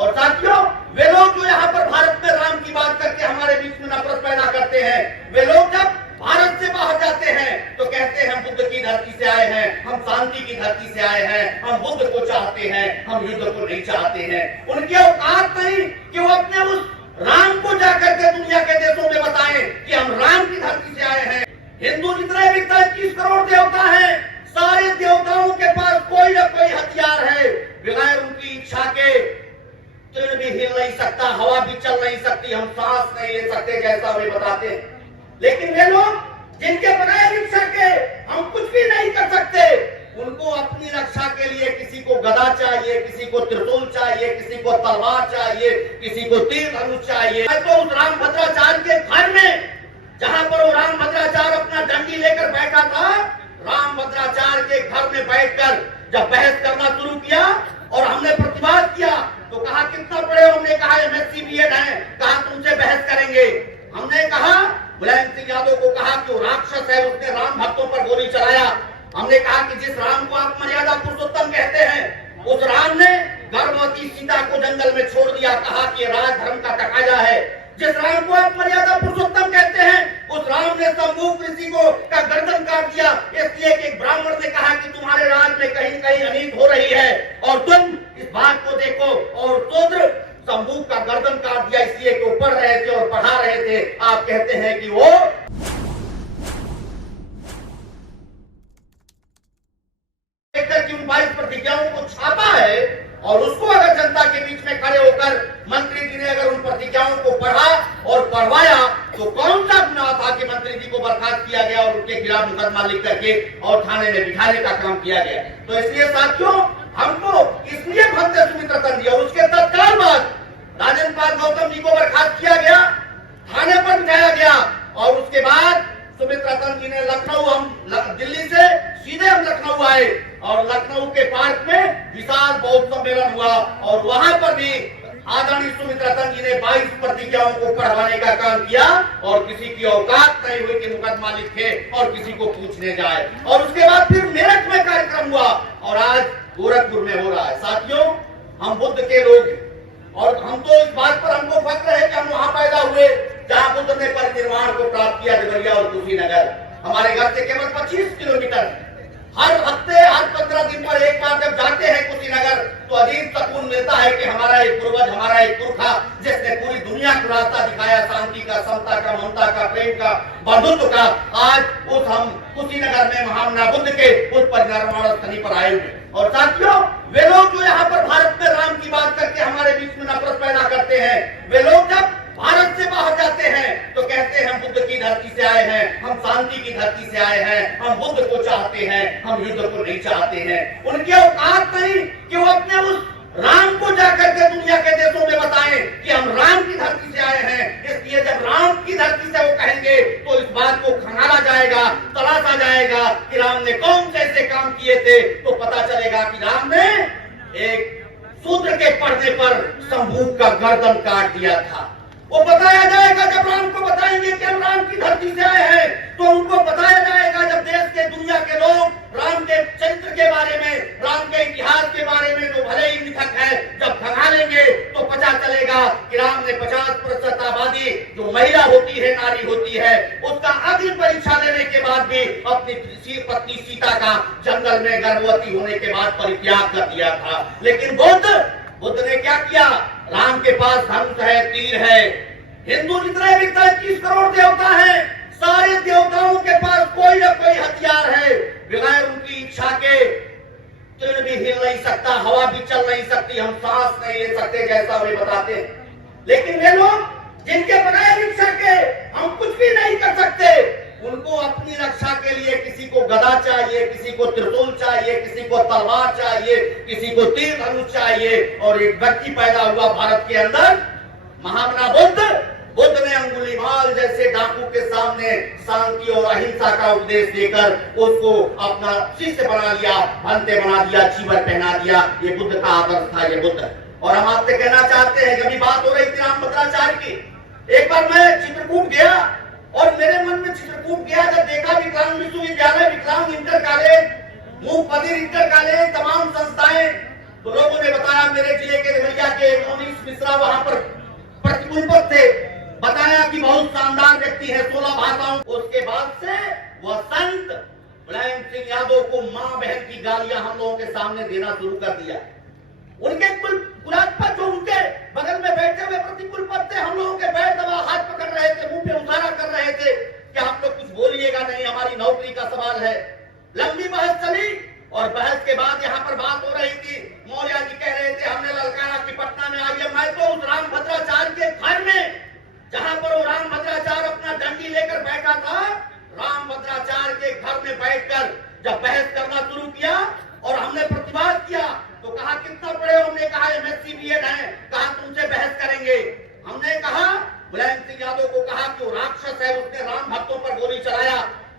और साथियों, वे लोग जो यहाँ पर भारत में राम की बात करके हमारे बीच में नफरत पैदा करते हैं, वे लोग जब भारत से बाहर जाते हैं तो कहते हैं हम बुद्ध की धरती से आए हैं, हम शांति की धरती से आए हैं, हम बुद्ध को चाहते हैं, हम युद्ध को नहीं चाहते हैं। उनकी औकात नहीं कि वो अपने उस राम को जाकर के दुनिया के देशों में बताएं कि हम राम की धरती से आए हैं। हिंदू जितने भी 21 करोड़ देवता हैं, सारे देवताओं के पास कोई न कोई हथियार है। बगैर उनकी इच्छा के तृण भी हिल नहीं सकता, हवा भी चल नहीं सकती, हम सांस नहीं ले सकते, जैसा वे बताते हैं। लेकिन वे लोग जिनके बगैर इच्छा के हम कुछ भी नहीं कर सकते, उनको अपनी रक्षा के लिए किसी को गदा चाहिए, किसी को त्रिशूल चाहिए, किसी को तलवार चाहिए, किसी को तीर धनुष चाहिए। तो उस रामभद्राचार्य के घर में, जहां पर वो रामभद्राचार्य अपना डंडी लेकर बैठा था, रामभद्राचार्य के घर में बैठकर जब बहस करना शुरू किया और हमने प्रतिवाद किया तो कहा कितना पढ़े हो? हमने कहा MSc BEd है। कहा तुमसे बहस करेंगे। हमने कहा मुलायम सिंह यादव को कहा कि वो राक्षस है, उसने राम भक्तों पर गोली चलाया। हमने कहा कि जिस राम को आप मर्यादा पुरुषोत्तम कहते हैं, उस राम ने गर्भवती सीता को जंगल में छोड़ दिया, कहा कि राजधर्म का तकाजा है। जिस राम को आप मर्यादा पुरुषोत्तम कहते हैं, उस राम ने शंभूक ऋषि को का गर्दन काट दिया, इसलिए कि एक ब्राह्मण ने कहा कि तुम्हारे राज में कहीं कहीं अनीत हो रही है और तुम इस बात को देखो। और शूद्र शंभूक का गर्दन काट दिया इसलिए कि वो पढ़ रहे थे और पढ़ा रहे थे। आप कहते हैं कि वो उन 22 प्रतिज्ञाओं को छापा है और उसको अगर जनता के बीच में खड़े होकर मंत्री जी ने अगर उन प्रतिज्ञाओं को पढ़ा और पढ़वाया तो कौन सा गुनाह था कि मंत्री जी को बर्खास्त किया गया और उनके खिलाफ मुकदमा लिख करके और थाने में बिठाने का काम किया गया। तो इसलिए साथियों, हमको इसलिए भक्त सुमित्रा तंजी और उसके तत्काल बाद राजेंद्र पाल गौतम जी को बर्खास्त किया गया, थाने पर बिठाया गया और उसके बाद सुमित्रा तंजी ने लखनऊ, हम दिल्ली से सीधे हम लखनऊ आए और लखनऊ के पार्क में विशाल बौद्ध सम्मेलन हुआ और वहां पर भी आदरणीय सुमित्रा तंजी ने 22 प्रतिज्ञाओं को पढ़वाने का काम किया और किसी की औकात नहीं हुई कि मुकदमा लिखे और किसी को पूछने जाए। और उसके बाद फिर मेरठ में कार्यक्रम हुआ और आज गोरखपुर में हो रहा है। साथियों, हम बुद्ध के लोग हैं और हम तो इस बात पर हमको फख्र है कि हम वहां पैदा हुए जहां बुद्ध ने परिनिर्वाण को प्राप्त किया, देवरिया और कुशीनगर। हमारे घर से केवल 25 किलोमीटर। हर हफ्ते, हर 15 दिन पर एक बार जब जाते हैं कुशीनगर तो अजीब सुकून मिलता है कि हमारा एक पूर्वज, हमारा एक पुरखा जिसने पूरी दुनिया को रास्ता दिखाया शांति का, समता का, ममता का, प्रेम का, बंधुत्व का, आज उस हम कुशीनगर में महामना बुद्ध के उस परिनिर्वाण स्थली पर आए हुए। और साथियों, वे लोग जो यहाँ पर भारत में राम की बात करके हमारे बीच में नफरत पैदा करते हैं, वे लोग जब भारत से बाहर जाते हैं तो कहते हैं हम बुद्ध की धरती से आए हैं, हम शांति की धरती से आए हैं, हम बुद्ध को चाहते हैं, हम युद्ध को नहीं चाहते हैं। उनकी औकात नहीं कि वो अपने उस राम को जाकर के दुनिया के देशों में बताएं कि हम राम की धरती से आए हैं। इसलिए जब राम की धरती से वो कहेंगे तो इस बात को खंगाला जाएगा, तलाशा जाएगा कि राम ने कौन से ऐसे काम किए थे, तो पता चलेगा कि राम ने एक शूद्र के पढ़ने पर शंभूक का गर्दन काट दिया था। वो बताया जाएगा जब राम को बताएंगे कि हम राम की धरती से आए हैं, तो उनको बताया जाएगा जब देश के, दुनिया के लोग राम के चरित्र के बारे में, राम के इतिहास के बारे में जो भले ही मिथक है, जब खंगालेंगे तो पता चलेगा कि राम ने 50% आबादी जो महिला होती है, नारी होती है, उसका अग्नि परीक्षा देने के बाद भी अपनी पत्नी सीता का जंगल में गर्भवती होने के बाद परित्याग कर दिया था। लेकिन बुद्ध ने क्या किया? राम के पास धनुष है, तीर है। हिंदू जितने भी 21 करोड़ देवता हैं, सारे देवताओं के पास कोई न कोई हथियार है। बगैर उनकी इच्छा के तृण भी हिल नहीं सकता, हवा भी चल नहीं सकती, हम सांस नहीं ले सकते, जैसा वे बताते हैं। लेकिन वे लोग जिनके बगैर इच्छा के हम कुछ भी नहीं कर सकते, उनको अपनी रक्षा के लिए किसी को गदा चाहिए, किसी को त्रिशूल चाहिए, किसी को तलवार चाहिए, किसी को तीर धनुष चाहिए। और एक व्यक्ति पैदा हुआ भारत के अंदर, महामना बुद्ध ने अंगुलीमाल जैसे डाकू के सामने शांति और अहिंसा का उपदेश देकर उसको अपना शिष्य बना लिया, भंते बना दिया, चीवर पहना दिया। ये बुद्ध का आदर्श था, ये बुद्ध। और हम आपसे कहना चाहते हैं, जब बात हो रही थी रामभद्राचार्य की, एक बार मैं चित्रकूट गया और मेरे मन में चित्रकूट गया, जब देखा विकलांग विश्वविद्यालय, विकलांग इंटर कॉलेज, मूक बधिर इंटर कॉलेज, तमाम संस्थाएं तो लोगों ने बताया मेरे जिले के देवरिया के मोनीश मिश्रा वहां पर प्रतिकूल पद थे, बताया कि बहुत शानदार व्यक्ति है, 16 भाषाओं। उसके बाद से वह संत मुलायम सिंह यादव को मां बहन की गालियां हम लोगों के सामने देना शुरू कर दिया। उनके कुलाधिपति जो उनके बगल में बैठे हुए प्रतिकूल पद थे, हम लोगों के बैठ दबा हाथ पकड़ रहे थे, मुंह पे उतारा कर रहे थे कि आप लोग कुछ बोलिएगा नहीं, हमारी नौकरी का सवाल है। लंबी बहस चली और बहस के बाद यहाँ पर बात हो रही थी। मौर्य जी कह रहे थे हमने ललकारा कि पटना में आइए। मैं तो उस रामभद्राचार्य के घर में, जहां पर वो रामभद्राचार्य अपना डंडी लेकर बैठा था, रामभद्राचार्य के घर में बैठकर जब बहस करना शुरू किया और हमने प्रतिवाद किया तो कहा कितना पढ़े हो? हमने कहा MSc BEd है। कहा तुमसे बहस करेंगे। हमने कहा मुलायम सिंह यादव को कहा कि वो राक्षस है, उसने राम भक्तों पर गोली चलाया।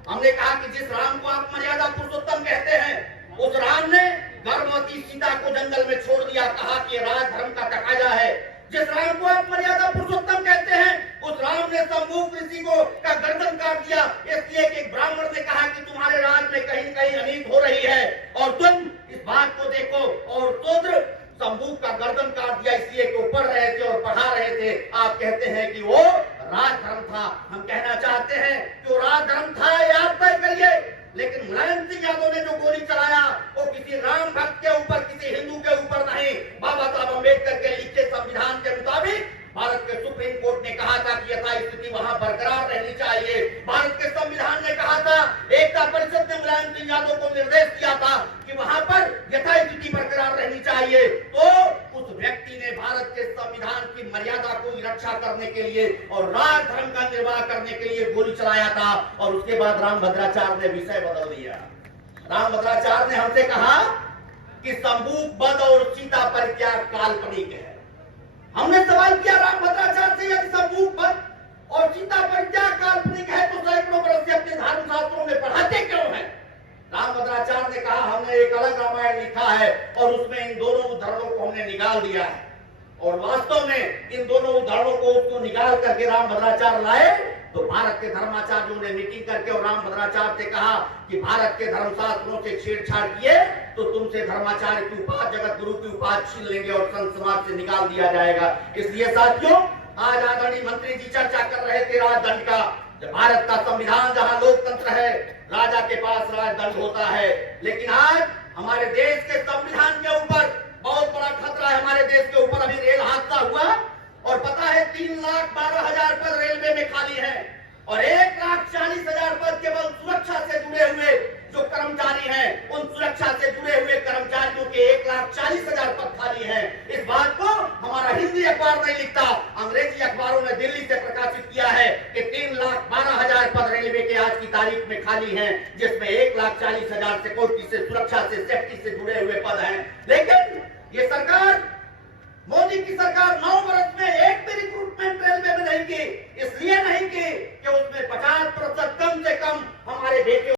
हमने कहा कि जिस राम को आप मर्यादा पुरुषोत्तम कहते हैं, उस राम ने गर्भवती सीता को जंगल में छोड़ दिया, कहा कि राजधर्म का तकाजा है। जिस राम को आप मर्यादा पुरुषोत्तम कहते हैं, उस राम ने शंभूक ऋषि को का गर्दन काट दिया, इसलिए कि एक ब्राह्मण ने कहा कि तुम्हारे राज में कहीं कहीं अनीत हो रही है और तुम इस बात को देखो। और शूद्र शंभूक का गर्दन काट दिया इसलिए कि वो पढ़ रहे थे और पढ़ा रहे थे। आप कहते हैं कि वो राजधर्म था। हम कहना चाहते हैं कि वो राजधर्म था, याद तय करिए। लेकिन मुलायम सिंह यादव ने जो गोली चलाया वो किसी राम भक्त के ऊपर, किसी हिंदू के ऊपर नहीं, बाबा साहब अम्बेडकर के लिखे संविधान के मुताबिक भारत के सुप्रीम कोर्ट ने कहा था कि यथास्थिति वहां बरकरार रहनी चाहिए। भारत के संविधान ने कहा था, एकता परिषद ने मुलायम सिंह यादव को निर्देश दिया था कि वहां पर यथास्थिति बरकरार रहनी चाहिए। तो उस व्यक्ति ने भारत के संविधान की मर्यादा को रक्षा करने के लिए और राजधर्म का निर्वाह करने के लिए गोली चलाया था। और उसके बाद रामभद्राचार्य ने विषय बदल दिया। रामभद्राचार्य ने हमसे कहा कि शंभूक वध और सीता परित्याग काल्पनिक है। हमने सवाल किया रामभद्राचार्य से, यदि शंभूक वध और सीता परित्याग काल्पनिक है तो सैकड़ों वर्ष से अपने धर्म शास्त्रों में पढ़ाते क्यों हैं? रामभद्राचार्य ने कहा हमने एक अलग रामायण लिखा है और उसमें इन दोनों उदाहरणों को हमने निकाल दिया है। और वास्तव में इन दोनों उदाहरणों को उसको निकाल करके रामभद्राचार्य लाए तो भारत के धर्माचार्यों ने मीटिंग करके और रामभद्राचार्य से कहा कि भारत के धर्मशास्त्रों से छेड़छाड़ किए तो तुमसे धर्माचार्य की उपाधि, जगत गुरु की उपाधि छीन लेंगे और संत समाज से निकाल दिया जाएगा। इसलिए साथियों, आज आदरणीय मंत्री जी चर्चा कर रहे थे राजदंड का। भारत का संविधान जहां लोकतंत्र है, राजा के पास राजदंड होता है, लेकिन आज हमारे देश के संविधान के ऊपर बहुत बड़ा खतरा है। हमारे देश के ऊपर अभी रेल हादसा हुआ और पता है 3,12,000 पद रेलवे में खाली है और 1,40,000 पद केवल सुरक्षा से जुड़े हुए जो कर्मचारी हैं, उन सुरक्षा से जुड़े हुए कर्मचारियों के 1,40,000 पद खाली हैं। इस बात को हमारा हिंदी अखबार नहीं लिखता, अंग्रेजी अखबारों ने दिल्ली से प्रकाशित किया है कि 3,12,000 पद रेलवे के आज की तारीख में खाली हैं, जिसमें 1,40,000 सिक्योरिटी से, सुरक्षा से, सेफ्टी से जुड़े हुए पद हैं। लेकिन ये सरकार, मोदी की सरकार 9 वर्ष में एक भी